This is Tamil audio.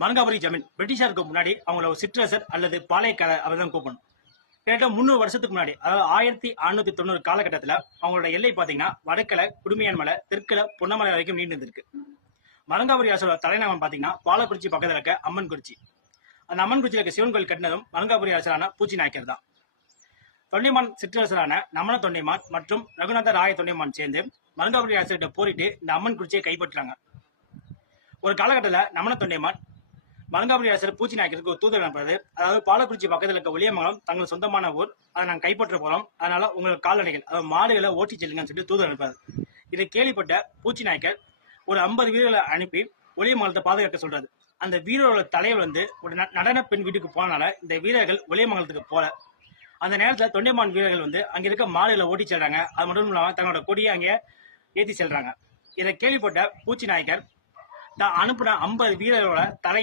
மலங்காபுரி ஜமீன் பிரிட்டிஷாருக்கு முன்னாடி அவங்கள ஒரு சிற்றரசர் அல்லது பாளையக்காரர் அவர் தான் கூப்பிடணும். கிட்டத்தட்ட 300 வருஷத்துக்கு முன்னாடி, அதாவது 1690 காலகட்டத்தில் அவங்களோட எல்லை பார்த்தீங்கன்னா வடக்கில் குடுமையான் மலை, தெற்குல பொன்னமலை வரைக்கும் நீண்டிருக்கு. மலங்காபுரி அரசோட தலைநகரம் பார்த்தீங்கன்னா பாலக்குறிச்சி பக்கத்தில் இருக்க அம்மன்குறிச்சி. அந்த அம்மன்குறிச்சியில் இருக்க சிவன் கோயில் கட்டினதும் மலங்காபுரி அரசரான பூச்சி நாயக்கர் தான். தொண்டைமான் சிற்றரசரான நமன தொண்டைமான் மற்றும் ரகுநாத ராய தொண்டைமான் சேர்ந்து மலங்காபுரி அரசர்கிட்ட போரிட்டு இந்த அம்மன்குறிச்சியை கைப்பற்றாங்க. ஒரு காலகட்டத்தில் நமன தொண்டைமான் மலங்காபுரி அரசர் பூச்சி நாயக்கருக்கு ஒரு தூதர் அனுப்புறது, அதாவது பாலக்குறிச்சி பக்கத்தில் இருக்க ஒளியமங்கலம் தங்கள் சொந்தமான ஊர், அதை நாங்கள் கைப்பற்ற போறோம், அதனால உங்களுக்கு கால்நடைகள் அதாவது மாடுகளை ஓட்டி செல்லுங்கன்னு சொல்லிட்டு தூதர் அனுப்பாரு. இதை கேள்விப்பட்ட பூச்சி நாயக்கர் ஒரு 50 வீரர்களை அனுப்பி ஒளியமங்கலத்தை பாதுகாக்க சொல்றாரு. அந்த வீரரோட தலைவர் ஒரு நடன பெண் வீட்டுக்கு போனால இந்த வீரர்கள் ஒளியமங்கலத்துக்கு போல. அந்த நேரத்தில் தொண்டைமான் வீரர்கள் அங்க இருக்க மாடுகளை ஓட்டி செல்றாங்க. அது மட்டும் இல்லாம தங்களோட கொடியை அங்கே ஏற்றி செல்றாங்க. இதை கேள்விப்பட்ட பூச்சி நாயக்கர் தான் அனுப்பின 50 வீரர்களோட தலை